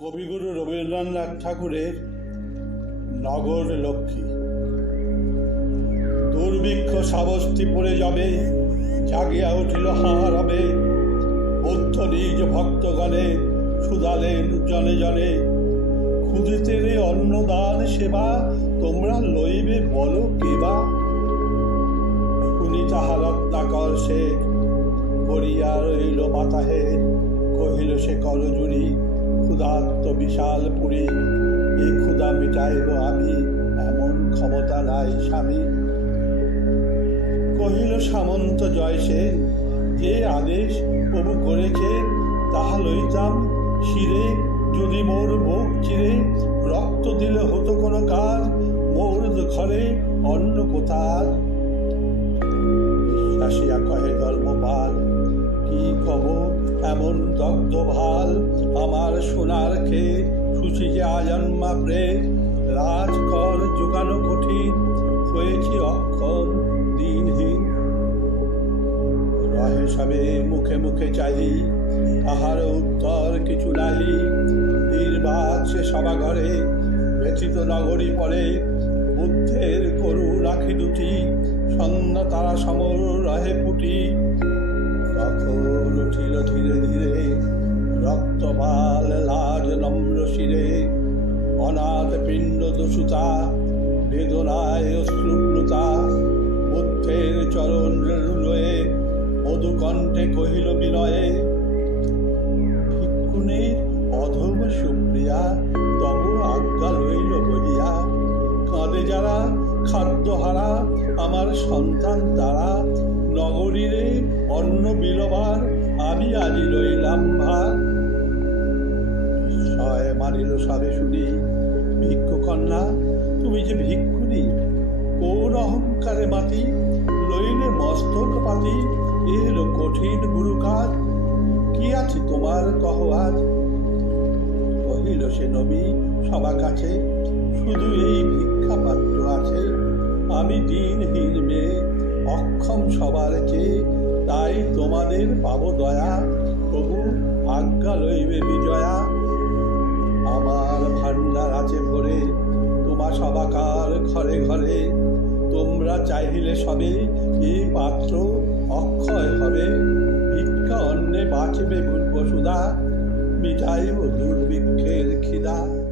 কবিগুরু রবীন্দ্রনাথ ঠাকুরের নগর লক্ষ্মী। দুর্ভিক্ষ সাবস্তি পড়ে যাবে, জাগিয়া উঠিল হার হবে বৌদ্ধ নিজ ভক্তগণে সুদালেন জনে জনে ক্ষুদিতের অন্নদান সেবা, তোমরা লইবে বলো কেবা শুনি তাহা রত্নাকর সে করিয়া রইল মাতাহে কহিল সে করজুড়ি ক্ষুধার্ত বিশাল পুরী। এই ক্ষুধা মিটাইব আমি, এমন ক্ষমতা নাই স্বামী। কহিল, সামন্ত জয় যে আদেশ প্রভু করেছে, তাহা লইতাম শিরে। যদি মোর বুক চিরে রক্ত দিলে হতো কোনো কাজ, মোর ঘরে অন্য কোথার এমন দগ্ধ ভালো আমার সোনার খেয়ে সুচি যে আজন্মা প্রেত রাজকর যোগানো কঠিন, হয়েছি অক্ষম দিনহীন। রহে সবে মুখে মুখে চাহি তাহার উত্তর কিছু নাহি নির্বাক সে সভা ঘরে ব্যথিত নগরী পরে। বুদ্ধের করু রাখি দুটি সন্ধ্যা তারা সমর রহে তখন উঠিল ধীরে ধীরে। রক্তপাল লাজ, নম্র শিরে। অনাথ পিণ্ড দোষুতা বেদনায় অশ্রুপ্লতা। বুদ্ধের চরণ রুলয়ে মধুকণ্ঠে কহিল বিনয়ে, ভিক্ষুণীর অধম সুপ্রিয়া, তব আজ্ঞা লইল বহিয়া কাঁদে যারা খাদ্যহারা, আমার সন্তান তারা। নগরীরে অন্ন বিলবার আমি আজি লইলাম ভার সয় মানিল সবে শুনি ভিক্ষু কন্যা তুমি যে ভিক্ষুনি কোন অহংকারে মাতি, লইলে মস্তক পাতি, এলো কঠিন গুরু কাজ। কি আছে তোমার কহ আজ? কহিল সে নবী সবা কাছে শুধু এই ভিক্ষা পাত্র আছে। আমি দিনহীন মেয়ে, অক্ষম সবার চেয়ে তাই তোমাদের পাব দয়া, প্রভু আজ্ঞা লইবে বিজয়া। আমার ভান্ডার আছে ভরে, তোমার সবাকার ঘরে ঘরে। তোমরা চাইলে সবে এই পাত্র অক্ষয় হবে। ভিক্ষা অন্নে বাঁচবে বসুধা, মিটাইব দুর্ভিক্ষের খিদা।